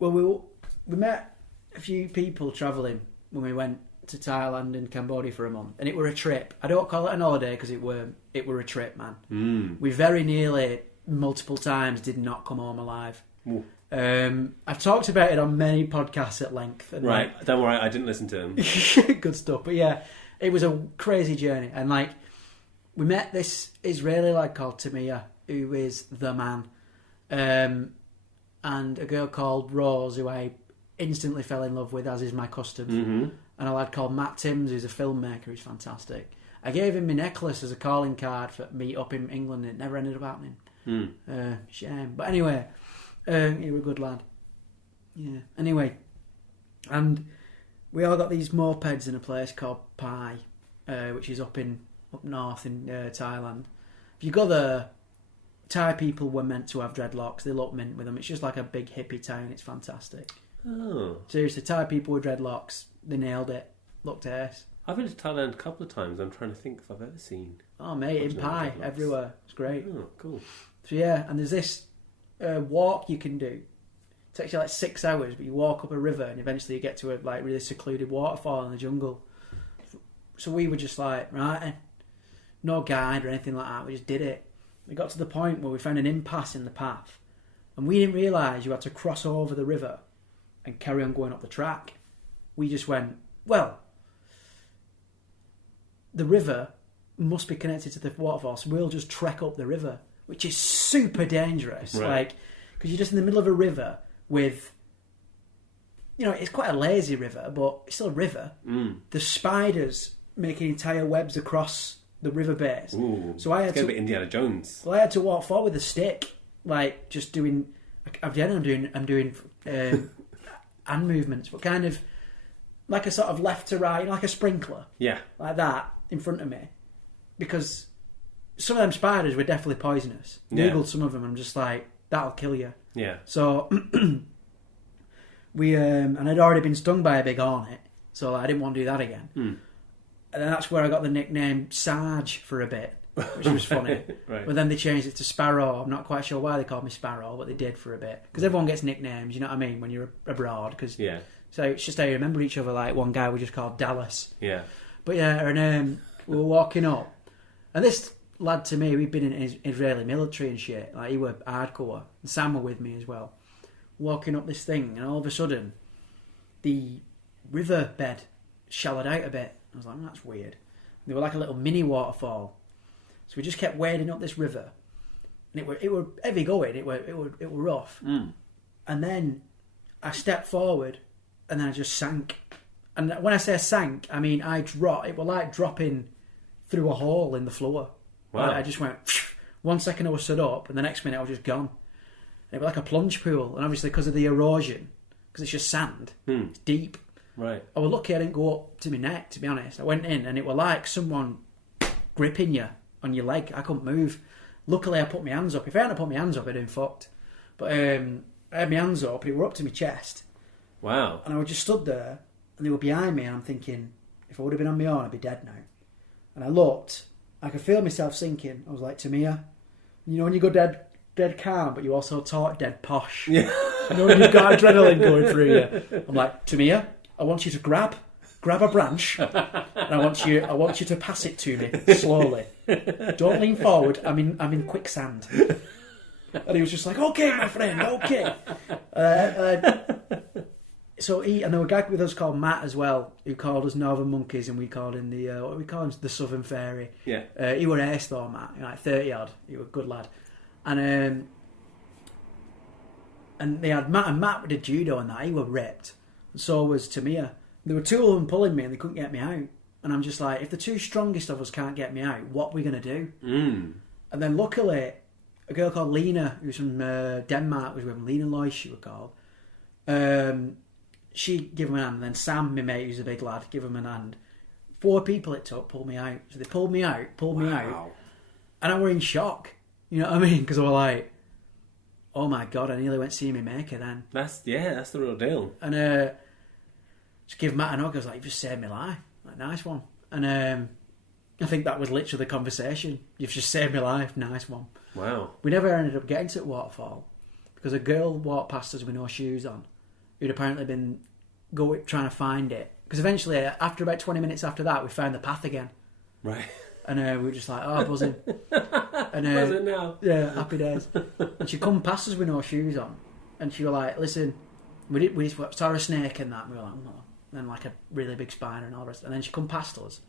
Well, we met a few people travelling when we went to Thailand and Cambodia for a month, and it were a trip. I don't call it an holiday because it were a trip, man. We very nearly multiple times did not come home alive. I've talked about it on many podcasts at length. And right, don't worry, I didn't listen to them. Good stuff, but yeah, it was a crazy journey, and we met this Israeli lad called Tamia, who is the man, and a girl called Rose, who I instantly fell in love with, as is my custom. And a lad called Matt Timms, who's a filmmaker, who's fantastic. I gave him my necklace as a calling card for meet up in England, and it never ended up happening. Shame. But anyway, he was a good lad. Yeah. Anyway, and we all got these mopeds in a place called Pai, which is up north in Thailand. If you go there, Thai people were meant to have dreadlocks. They look mint with them. It's just like a big hippie town. It's fantastic. Oh. Seriously, Thai people with dreadlocks. They nailed it. Looked ace. I've been to Thailand a couple of times. I'm trying to think if I've ever seen... Oh, mate, in Pai, everywhere. It's great. Oh, cool. So, yeah, and there's this walk you can do. It takes you 6 hours, but you walk up a river and eventually you get to a really secluded waterfall in the jungle. So we were just right, no guide or anything like that. We just did it. We got to the point where we found an impasse in the path. And we didn't realise you had to cross over the river and carry on going up the track. We just went, well, the river must be connected to the waterfall, so we'll just trek up the river, which is super dangerous. Right. Like, because you're just in the middle of a river with, it's quite a lazy river, but it's still a river. The spiders making entire webs across the river base. Ooh, so I had it's a bit Indiana Jones. Well, I had to walk forward with a stick, like just doing. I'm doing hand movements, but kind of like a sort of left to right, like a sprinkler. Yeah, like that in front of me, because some of them spiders were definitely poisonous. Googled some of them, and I'm just like, that'll kill you. Yeah. So we and I'd already been stung by a big hornet, so I didn't want to do that again. And then that's where I got the nickname Sarge for a bit, which was funny. Right. But then they changed it to Sparrow. I'm not quite sure why they called me Sparrow, but they did for a bit. Because everyone gets nicknames, you know what I mean, when you're abroad. Yeah. So it's just how you remember each other. Like one guy we just called Dallas. Yeah. But yeah, and we were walking up. And this lad to me, we'd been in Israeli military and shit. Like, he were hardcore. And Sam were with me as well. Walking up this thing, and all of a sudden, the river bed shallowed out a bit. I was like, that's weird. They were like a little mini waterfall. So we just kept wading up this river. And it were heavy going. It were rough. And then I stepped forward, and then I just sank. And when I say I sank, I mean it were like dropping through a hole in the floor. Wow. I just went, 1 second I was stood up, and the next minute I was just gone. And it was like a plunge pool. And obviously because of the erosion, because it's just sand, it's deep. Right. I was lucky I didn't go up to my neck, to be honest. I went in, and it were like someone gripping you on your leg. I couldn't move. Luckily I put my hands up. If I hadn't put my hands up, I'd been fucked. But I had my hands up, and it were up to my chest. Wow. And I was just stood there, and they were behind me, and I'm thinking, if I would have been on my own, I'd be dead now. And I looked, I could feel myself sinking. I was like, Tamia, you know when you go dead calm, but you also talk dead posh. Yeah. You know when you've got adrenaline going through you. I'm like, Tamia, I want you to grab a branch, and I want you to pass it to me slowly. Don't lean forward. I'm in quicksand. And he was just like, okay, my friend, okay. So and there was a guy with us called Matt as well, who called us Northern Monkeys, and we called him the Southern Fairy. Yeah. He were ace though, Matt, like 30 odd. He was a good lad. And they had Matt, and Matt did judo and that. He were ripped. And so was Tamia. There were two of them pulling me, and they couldn't get me out. And I'm just like, if the two strongest of us can't get me out, what are we going to do? And then luckily, a girl called Lena, who's from Denmark, was with him. Lena Loy, she was called. She gave him a hand. And then Sam, my mate, who's a big lad, gave him a hand. 4 people it took, pulled me out. So they pulled me out. And I were in shock. You know what I mean? Because I was like, oh my God, I nearly went to see me maker then. That's the real deal. And just give Matt a hug. I was like, you just saved my life. Like, nice one. And I think that was literally the conversation. You've just saved my life. Nice one. Wow. We never ended up getting to the waterfall because a girl walked past us with no shoes on, who'd apparently been trying to find it. Because eventually, after about 20 minutes after that, we found the path again. Right. And we were just like, oh, buzzing. And, buzzing now. Yeah, happy days. And she come past us with no shoes on. And she was like, listen, we saw a snake and that. And we were like, no. And then like a really big spider and all the rest. And then she come past us.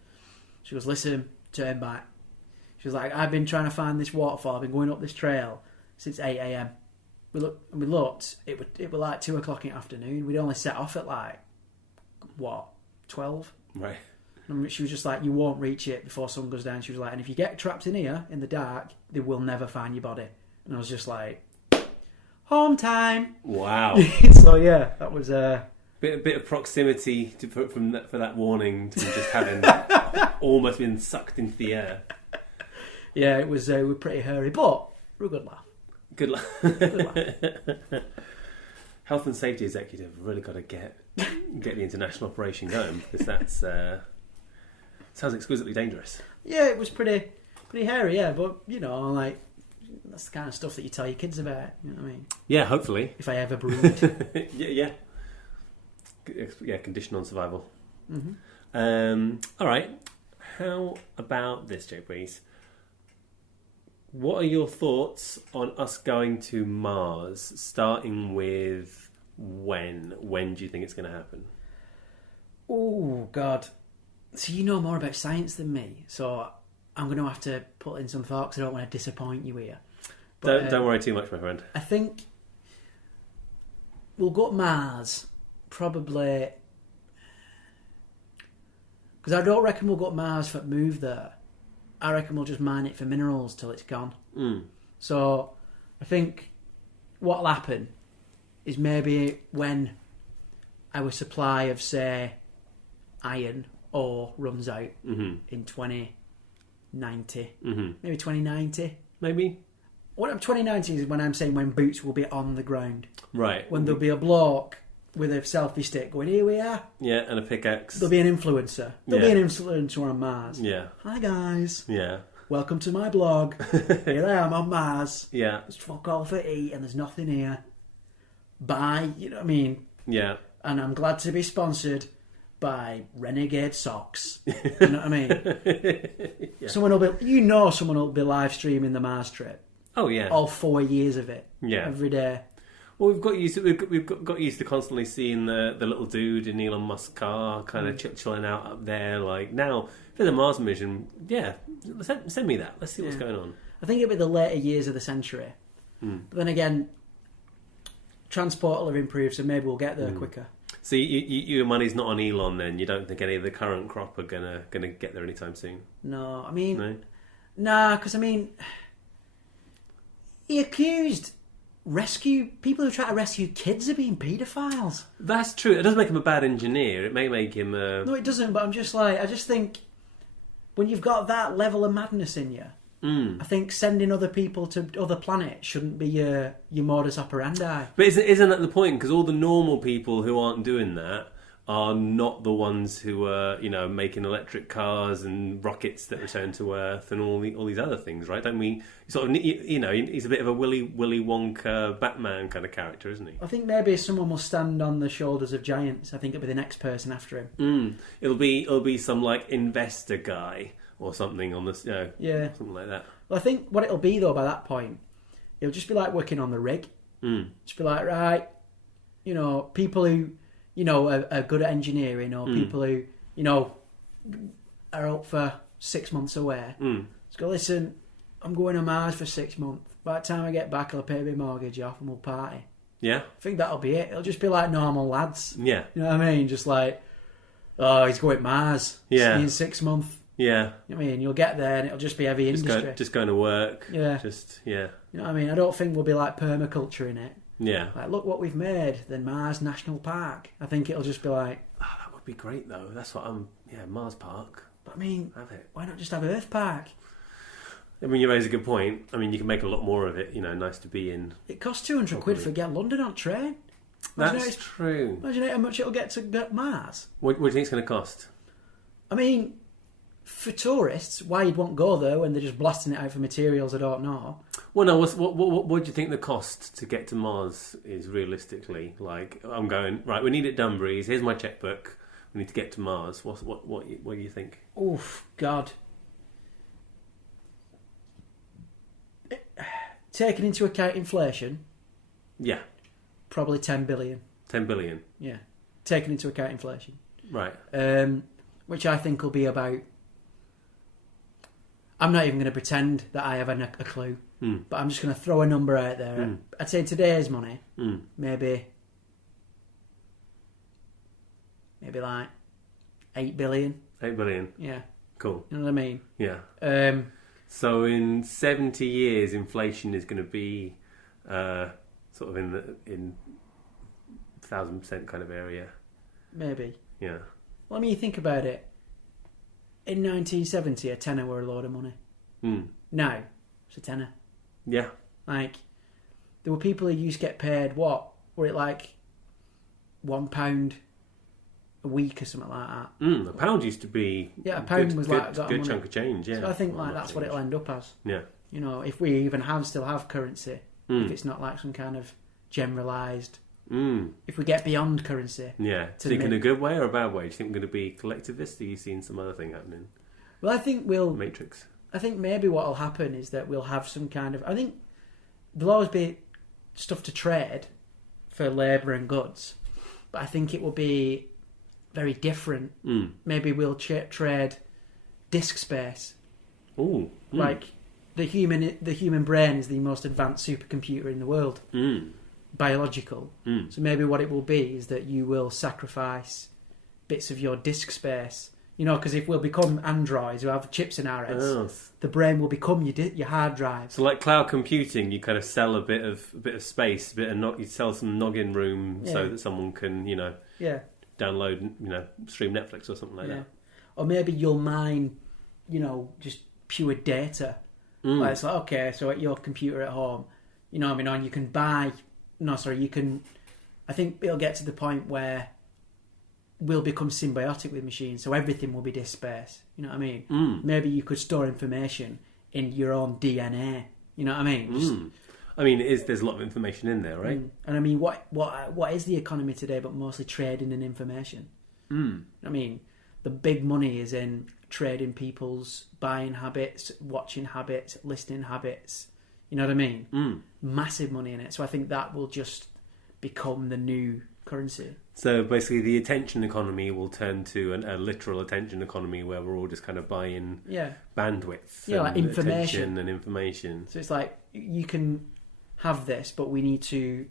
She goes, listen, turn back. She was like, I've been trying to find this waterfall. I've been going up this trail since 8 a.m. We looked. It was like 2 o'clock in the afternoon. We'd only set off at like, 12? Right. And she was just like, you won't reach it before sun goes down. She was like, and if you get trapped in here, in the dark, they will never find your body. And I was just like, home time. Wow. So yeah, that was bit of proximity to put for that warning to just having almost been sucked into the air. Yeah, it was. We were pretty hairy, but we were a good laugh. Good laugh. Health and safety executive really got to get the international operation going, because that's sounds exquisitely dangerous. Yeah, it was pretty hairy. Yeah, but you know, like that's the kind of stuff that you tell your kids about. You know what I mean? Yeah, hopefully. If I ever breed. yeah. Condition on survival. Mm-hmm. All right. How about this, Joe Breeze? What are your thoughts on us going to Mars, starting with when? When do you think it's going to happen? Oh, God. So you know more about science than me, so I'm going to have to put in some thought because I don't want to disappoint you here. But, Don't worry too much, my friend. I think we'll go to Mars, probably... Because I don't reckon we'll go to Mars for move there. I reckon we'll just mine it for minerals till it's gone. So I think what'll happen is maybe when our supply of, say, iron ore runs out in 2090, maybe 2090. Maybe. What 2090 is when I'm saying when boots will be on the ground. Right. When there'll be a bloke with a selfie stick going, here we are. Yeah, and a pickaxe. There'll be an influencer. There'll be an influencer on Mars. Yeah. Hi guys. Yeah. Welcome to my blog. Here I am on Mars. Yeah. There's fuck all for eat and there's nothing here. Bye. You know what I mean? Yeah. And I'm glad to be sponsored by Renegade Socks. You know what I mean? Yeah. Someone will be live streaming the Mars trip. Oh yeah. All 4 years of it. Yeah. Every day. Well, we've got used to constantly seeing the little dude in Elon Musk's car, kind of chilling out up there. Like now, for the Mars mission, yeah, send me that. Let's see what's going on. I think it'll be the later years of the century. But then again, transport will have improved, so maybe we'll get there quicker. So your money's not on Elon then? You don't think any of the current crop are gonna get there anytime soon? No, I mean, No? nah, because I mean, he accused people who try to rescue kids of being paedophiles. That's true. It doesn't make him a bad engineer. It may make him. No, it doesn't. But I just think when you've got that level of madness in you, I think sending other people to other planets shouldn't be your modus operandi. But isn't that the point? Because all the normal people who aren't doing that are not the ones who are, making electric cars and rockets that return to Earth and all these other things, right? Don't we sort of, he's a bit of a Willy Wonka Batman kind of character, isn't he? I think maybe someone will stand on the shoulders of giants. I think it'll be the next person after him. It'll be some like investor guy or something on this, yeah, something like that. Well, I think what it'll be though by that point, it'll just be like working on the rig. Just be like, right, people who are good at engineering, or people who are up for 6 months away. Just go, listen, I'm going to Mars for 6 months. By the time I get back, I'll pay my mortgage off and we'll party. Yeah, I think that'll be it. It'll just be like normal lads. Yeah, you know what I mean? Just like, oh, he's going to Mars. Yeah, in 6 months. Yeah, you know what I mean, you'll get there and it'll just be heavy industry. Just going to work. Yeah, yeah. You know what I mean? I don't think we'll be like permaculture in it. Yeah. Like, look what we've made, the Mars National Park. I think it'll just be like... Oh, that would be great, though. That's what Mars Park. But I mean, have it. Why not just have Earth Park? I mean, you raise a good point. I mean, you can make a lot more of it, nice to be in. It costs 200 quid for get London on train. That's true. Imagine how much it'll get to get Mars. What do you think it's going to cost? I mean, for tourists, why you'd want to go there when they're just blasting it out for materials I don't know. Well, no. What do you think the cost to get to Mars is realistically? Like, I'm going right. We need it Dunbury's. Here's my checkbook. We need to get to Mars. What do you think? Oof, God. Taking into account inflation. Yeah. Probably 10 billion. 10 billion. Yeah. Taking into account inflation. Right. Which I think will be about... I'm not even going to pretend that I have a clue, but I'm just going to throw a number out there. I'd say today's money, maybe like 8 billion. 8 billion. Yeah. Cool. You know what I mean? Yeah. So in 70 years, inflation is going to be sort of in 1,000% kind of area. Maybe. Yeah. Well, I mean, you think about it. In 1970, a tenner were a load of money. Now, it's a tenner. Yeah. Like, there were people who used to get paid, what? Were it like £1 a week or something like that? A pound used to be... Yeah, a pound was like... a good chunk of change, yeah. So I think that's what it'll end up as. Yeah. If we even still have currency, if it's not like some kind of generalised... If we get beyond currency. Yeah. Do you think in a good way or a bad way? Do you think we're going to be collectivist? Or are you seeing some other thing happening? Well, I think we'll... Matrix? I think maybe what will happen is that we'll have some kind of... I think there'll always be stuff to trade for labour and goods, but I think it will be very different. Maybe we'll trade disk space. Ooh. Like the human brain is the most advanced supercomputer in the world, biological. So maybe what it will be is that you will sacrifice bits of your disk space. You know, because if we'll become androids who have chips in our heads, the brain will become your hard drive. So, like cloud computing, you kind of sell a bit of space, you sell some noggin room so that someone can, download, stream Netflix or something like that. Or maybe you'll mine, just pure data. Like it's like, okay, so at your computer at home, and you can buy. I think it'll get to the point where we'll become symbiotic with machines, so everything will be disk space. You know what I mean? Maybe you could store information in your own DNA. You know what I mean? There's a lot of information in there, right? And I mean, what is the economy today? But mostly trading and information. I mean, the big money is in trading people's buying habits, watching habits, listening habits. You know what I mean? Massive money in it. So I think that will just become the new currency. So basically the attention economy will turn to a literal attention economy where we're all just kind of buying bandwidth and like information. and information. So it's like, you can have this, but you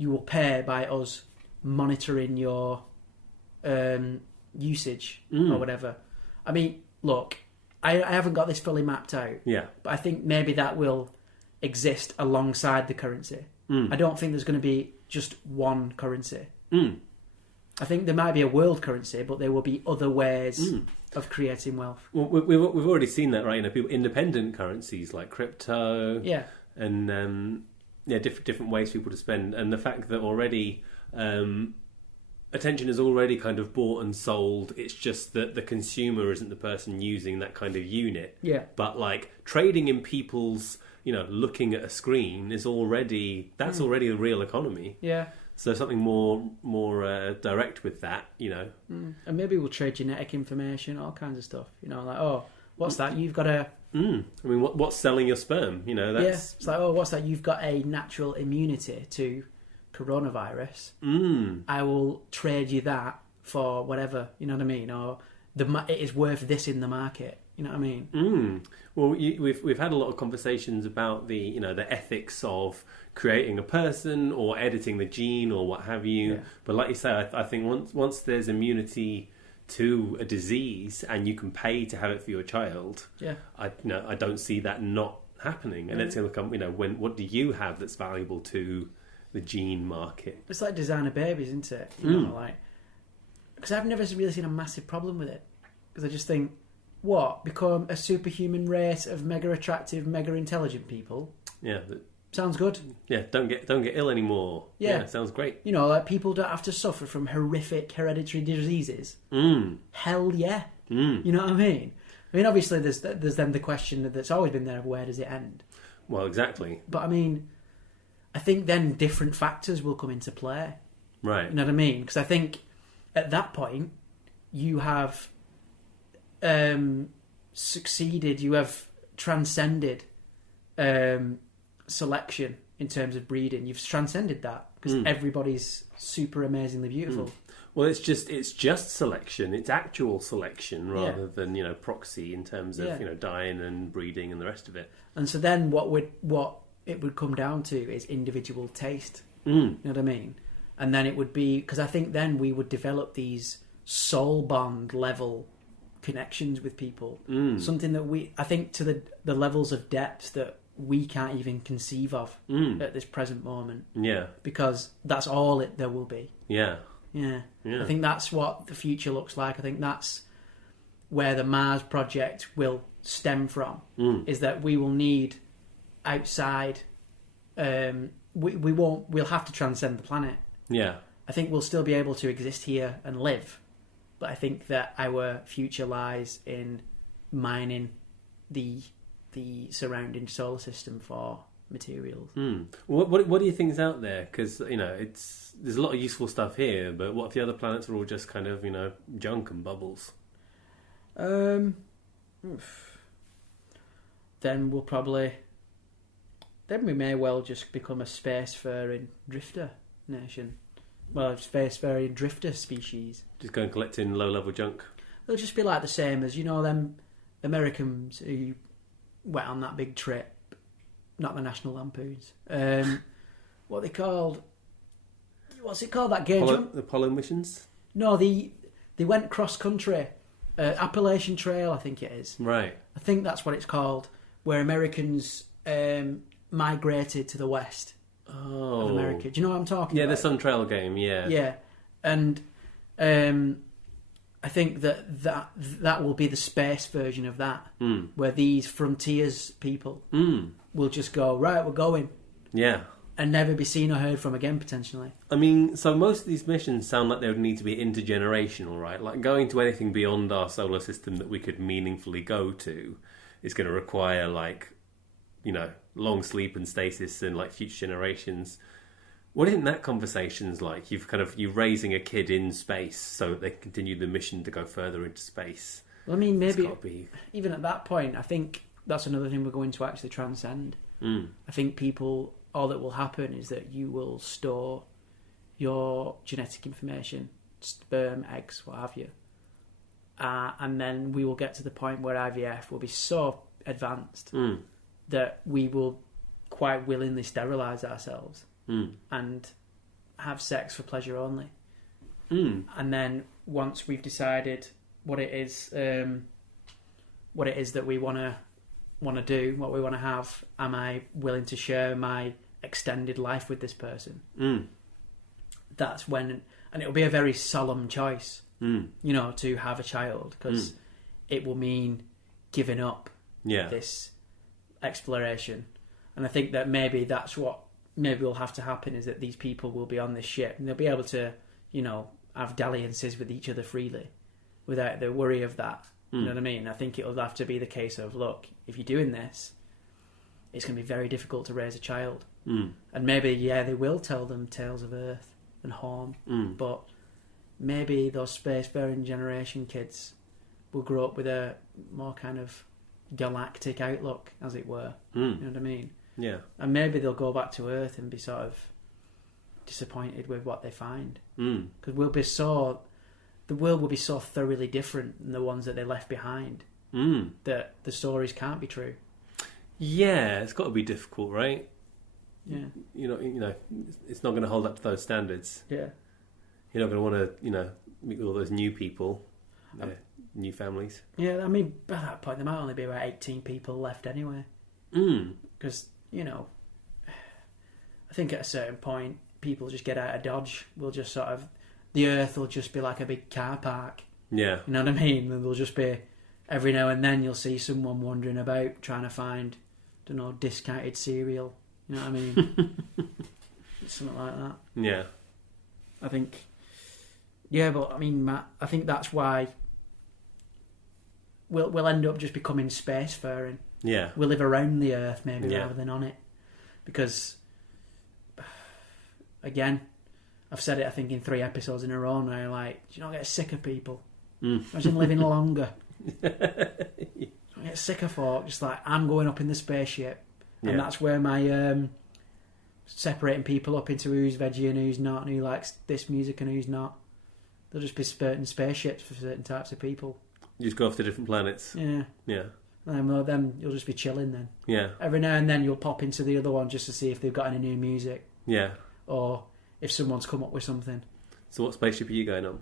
will pay by us monitoring your usage or whatever. I mean, look, I haven't got this fully mapped out. Yeah. But I think maybe that will exist alongside the currency. I don't think there's going to be just one currency. I think there might be a world currency, but there will be other ways of creating wealth. Well, we've already seen that, right? People, independent currencies like crypto, and different ways for people to spend, and the fact that already attention is already kind of bought and sold. It's just that the consumer isn't the person using that kind of unit. Yeah. But like trading in people's, looking at a screen is already already a real economy. Yeah. So something more direct with that, And maybe we'll trade genetic information, all kinds of stuff. Like, oh, what's that? You've got a... what's selling your sperm? That's... Yeah, it's like, oh, what's that? You've got a natural immunity to coronavirus. I will trade you that for whatever, you know what I mean? Or it is worth this in the market. You know what I mean? Well, we've had a lot of conversations about the the ethics of creating a person or editing the gene or what have you. Yeah. But like you say, I think once there's immunity to a disease and you can pay to have it for your child, I don't see that not happening. And it's going to come. What do you have that's valuable to the gene market? It's like designer babies, isn't it? Because I've never really seen a massive problem with it. Because I just think, become a superhuman race of mega attractive, mega intelligent people? Yeah, sounds good. Yeah, don't get ill anymore. Yeah, sounds great. Like people don't have to suffer from horrific hereditary diseases. Hell yeah. You know what I mean? I mean, obviously, there's then the question that's always been there of where does it end? Well, exactly. But I mean, I think then different factors will come into play. Right. You know what I mean? Because I think at that point you have succeeded, you have transcended selection in terms of breeding. You've transcended that because everybody's super amazingly beautiful. Well, it's just selection. It's actual selection rather than proxy in terms of dying and breeding and the rest of it. And so then what it would come down to is individual taste. You know what I mean? And then it would be, because I think then we would develop these soul bond level connections with people. Something that I think to the levels of depth that we can't even conceive of at this present moment. Yeah. Because that's all there will be. Yeah. Yeah. I think that's what the future looks like. I think that's where the Mars project will stem from, is that we will need outside, we'll have to transcend the planet. Yeah. I think we'll still be able to exist here and live, but I think that our future lies in mining the surrounding solar system for materials. What do you think is out there? Because there's a lot of useful stuff here, but what if the other planets are all just kind of junk and bubbles? then we may well just become a spacefaring drifter nation. Well, a spacefaring drifter species. Just going collecting low-level junk. It'll just be like the same as, them Americans who went on that big trip. Not the National Lampoons. What they called? What's it called? That game? The Apollo missions? No, they went cross-country. Appalachian Trail, I think it is. Right. I think that's what it's called, where Americans migrated to the west of America. Do you know what I'm talking about? Yeah, there's some trail game, yeah. Yeah, and I think that will be the space version of that, where these frontiers people will just go, right, we're going. Yeah. And never be seen or heard from again, potentially. I mean, so most of these missions sound like they would need to be intergenerational, right? Like going to anything beyond our solar system that we could meaningfully go to is going to require, like, long sleep and stasis and, like, future generations. What do you think that conversation's like? You're raising a kid in space so that they can continue the mission to go further into space. Well, I mean, maybe even at that point, I think that's another thing we're going to actually transcend. I think all that will happen is that you will store your genetic information, sperm, eggs, what have you, and then we will get to the point where IVF will be so advanced that we will quite willingly sterilise ourselves and have sex for pleasure only. And then once we've decided what it is that we want to do, what we want to have, am I willing to share my extended life with this person? That's when, and it'll be a very solemn choice, to have a child, because it will mean giving up this exploration. And I think that maybe that's what will have to happen, is that these people will be on this ship and they'll be able to, have dalliances with each other freely without the worry of that. You know what I mean? I think it'll have to be the case of, look, if you're doing this, it's going to be very difficult to raise a child. And maybe, they will tell them tales of Earth and home, but maybe those spacefaring generation kids will grow up with a more kind of galactic outlook, as it were. You know what I mean? Yeah. And maybe they'll go back to Earth and be sort of disappointed with what they find. Because the world will be so thoroughly different than the ones that they left behind that the stories can't be true. Yeah, it's got to be difficult, right? Yeah. It's not going to hold up to those standards. Yeah. You're not going to want to, meet all those new people, new families. Yeah, I mean, by that point, there might only be about 18 people left anyway. Because, I think at a certain point, people just get out of Dodge. We'll just sort of, the Earth will just be like a big car park. Yeah. You know what I mean? And there'll just be, every now and then, you'll see someone wandering about trying to find, discounted cereal. You know what I mean? Something like that. Yeah. I think... Yeah, but, I mean, Matt, I think that's why we'll end up just becoming spacefaring. Yeah. We'll live around the Earth, maybe, rather than on it. Because, again, I've said it, I think, in 3 episodes in a row now, like, do you not get sick of people? Imagine living longer. I get sick of folk, just like, I'm going up in the spaceship. And that's where my separating people up into who's veggie and who's not, and who likes this music and who's not. There'll just be certain spaceships for certain types of people. You just go off to different planets. Yeah. Yeah. And then you'll just be chilling then. Yeah. Every now and then you'll pop into the other one just to see if they've got any new music. Yeah. Or if someone's come up with something. So what spaceship are you going on?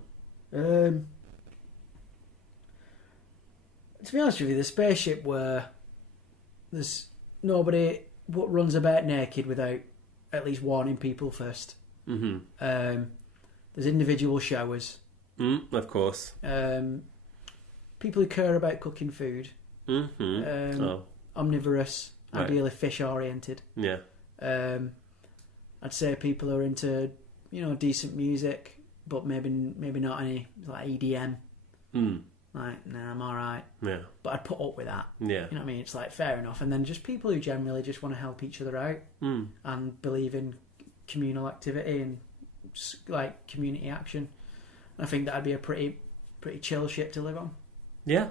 To be honest with you, the spaceship where there's nobody runs about naked without at least warning people first. There's individual showers. Of course. People who care about cooking food. Omnivorous, ideally fish oriented. Yeah. I'd say people who are into, decent music, but maybe not any like EDM. Like, nah, I'm alright. Yeah. But I'd put up with that. Yeah. You know what I mean? It's like, fair enough. And then just people who generally just want to help each other out and believe in communal activity and like community action. I think that'd be a pretty chill ship to live on. Yeah.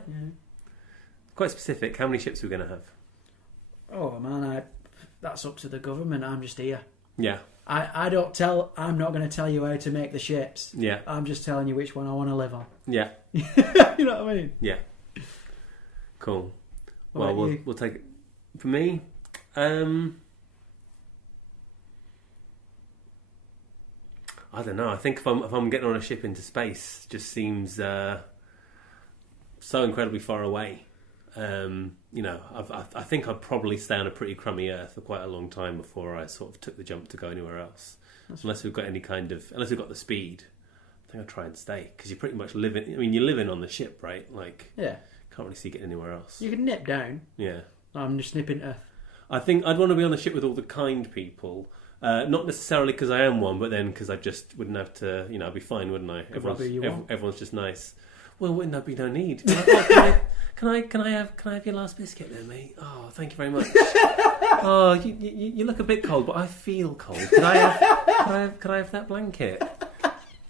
Quite specific. How many ships are we going to have? Oh man, that's up to the government. I'm just here. Yeah. I'm not going to tell you how to make the ships. Yeah. I'm just telling you which one I want to live on. Yeah. You know what I mean? Yeah. Cool. What Well, about we'll take it. For me, I don't know. I think if I'm getting on a ship into space, just seems so incredibly far away. I think I'd probably stay on a pretty crummy Earth for quite a long time before I sort of took the jump to go anywhere else. Unless we've got the speed, I think I'd try and stay because you're pretty much living. I mean, you're living on the ship, right? Like, Yeah. can't really see getting anywhere else. You can nip down. Yeah. I'm just nipping Earth. I think I'd want to be on the ship with all the kind people. Not necessarily because I am one, but then because I just wouldn't have to, I'd be fine, wouldn't I? Everyone's just nice. Well, wouldn't that be no need? Can I have your last biscuit then, mate? Oh, thank you very much. Oh, you look a bit cold, but I feel cold. Can I have that blanket?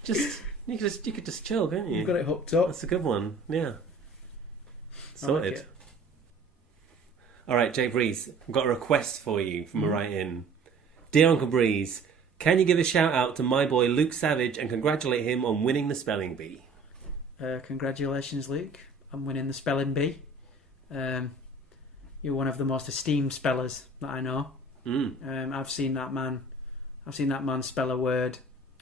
You could just chill, can't you? You've got it hooked up. That's a good one. Yeah. Sorted. Like it. All right, Jake Breeze, I've got a request for you from a write-in. Dear Uncle Breeze, can you give a shout-out to my boy Luke Savage and congratulate him on winning the spelling bee? Congratulations, Luke. I'm winning the spelling bee. You're one of the most esteemed spellers that I know. I've seen that man spell a word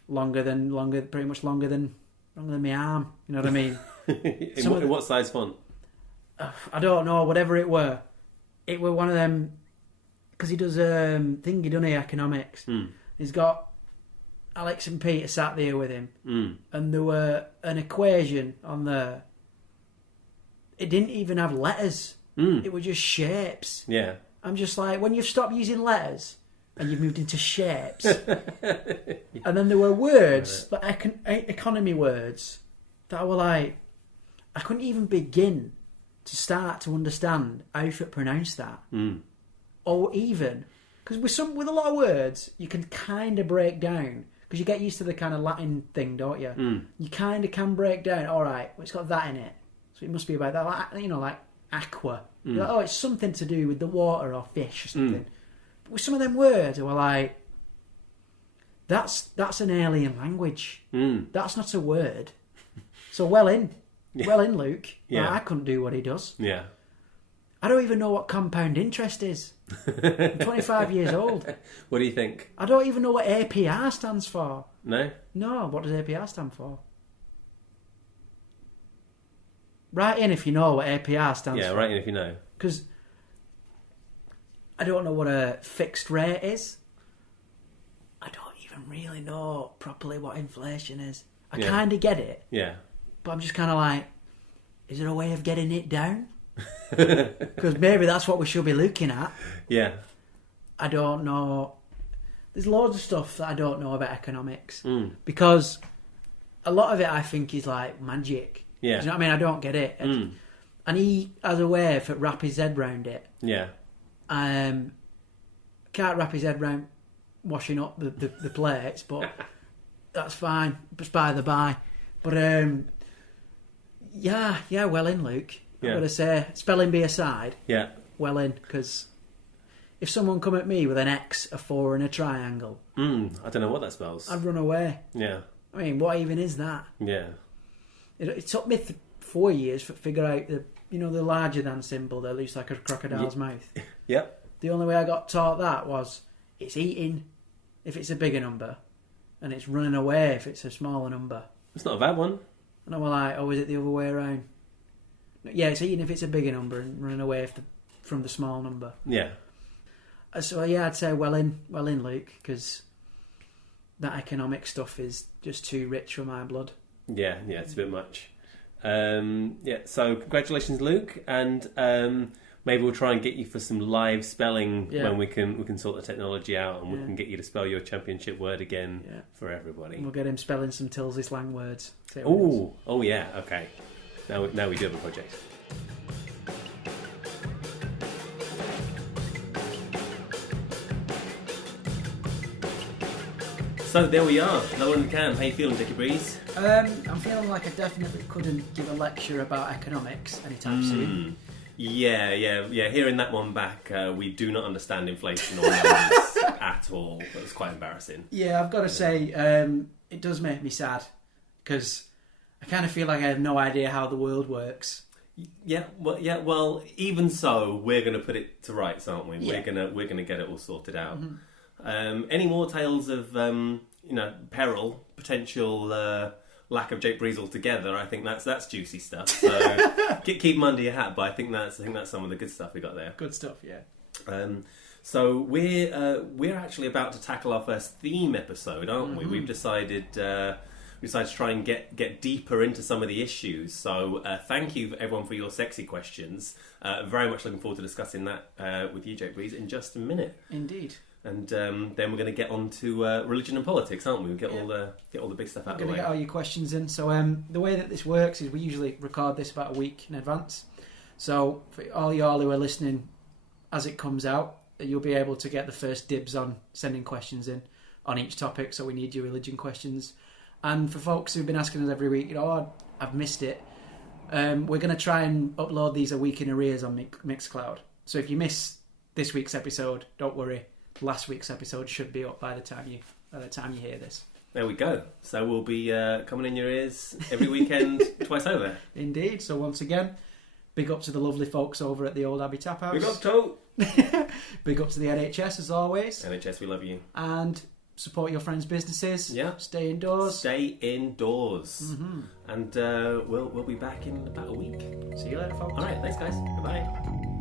pretty much longer than my arm. You know what I mean? In what size font? I don't know. Whatever it were one of them because he does thingy, doesn't he? Economics. He's got Alex and Peter sat there with him, and there were an equation on there. It didn't even have letters. It were just shapes. Yeah. I'm just like, when you've stopped using letters and you've moved into shapes, and then there were words, like economy words, that I were like, I couldn't even begin to start to understand how to pronounce that, or even because with a lot of words you can kind of break down because you get used to the kind of Latin thing, don't you? You kind of can break down. All right, well, it's got that in it, so it must be about that. Like aqua. You're like, oh, it's something to do with the water or fish or something. But with some of them words, I were like, that's an alien language. That's not a word. So well in, Luke. Yeah. Like, I couldn't do what he does. Yeah. I don't even know what compound interest is. I'm 25 years old. What do you think? I don't even know what APR stands for. No? No, what does APR stand for? Write in if you know what APR stands for. Yeah, write in if you know. Because I don't know what a fixed rate is. I don't even really know properly what inflation is. I kind of get it. Yeah. But I'm just kind of like, is there a way of getting it down? Because maybe that's what we should be looking at. Yeah. I don't know. There's loads of stuff that I don't know about economics. Because a lot of it I think is like magic. Yeah. Do you know what I mean? I don't get it. And he has a way of wrap his head round it. Yeah. Can't wrap his head round washing up the plates, but that's fine. It's by the by. But yeah, well in, Luke. Yeah. I've got to say, spelling bee aside, Yeah. well in, because if someone come at me with an X, a 4 and a triangle, I don't know what that spells. I'd run away. Yeah. I mean, what even is that? Yeah. It took me 4 years to figure out the larger than symbol that looks like a crocodile's mouth. Yep. The only way I got taught that was it's eating if it's a bigger number, and it's running away if it's a smaller number. It's not a bad one. And I was like, oh, is it the other way around? Yeah, it's eating if it's a bigger number and running away from the small number. Yeah. So yeah, I'd say well in, Luke, because that economic stuff is just too rich for my blood. Yeah, it's a bit much. So congratulations, Luke, and maybe we'll try and get you for some live spelling when we can sort the technology out, and we can get you to spell your championship word again for everybody. And we'll get him spelling some Tilsley slang words. Oh yeah, okay. Now we do have a project. So there we are, another one in the can. How you feeling, Dickie Breeze? I'm feeling like I definitely couldn't give a lecture about economics anytime soon. Yeah. Hearing that one back, we do not understand inflation or numbers at all. It was quite embarrassing. Yeah, I've got to say, it does make me sad because I kind of feel like I have no idea how the world works. Well, even so, we're going to put it to rights, aren't we? Yeah. We're gonna get it all sorted out. Any more tales of peril, potential lack of Jake Breeze altogether? I think that's juicy stuff. So keep them under your hat. But I think that's some of the good stuff we got there. Good stuff, yeah. So we're actually about to tackle our first theme episode, aren't we? We've decided to try and get deeper into some of the issues. So thank you everyone for your sexy questions. Very much looking forward to discussing that with you, Jake Breeze, in just a minute. Indeed. And then we're going to get on to religion and politics, aren't we? We'll get all the big stuff out of the way. We're going to get all your questions in. So the way that this works is we usually record this about a week in advance. So for all y'all who are listening as it comes out, you'll be able to get the first dibs on sending questions in on each topic. So we need your religion questions. And for folks who've been asking us every week, I've missed it. We're going to try and upload these a week in arrears on Mixcloud. So if you miss this week's episode, don't worry. Last week's episode should be up by the time you hear this. There we go. So we'll be coming in your ears every weekend, twice over. Indeed. So once again, big up to the lovely folks over at the Old Abbey Tap House. Big up, Tote. Big up to the NHS as always. NHS, we love you. And support your friends' businesses. Yeah. Stay indoors. Stay indoors. And we'll be back in about a week. See you later, folks. All right. Thanks, guys. Bye-bye.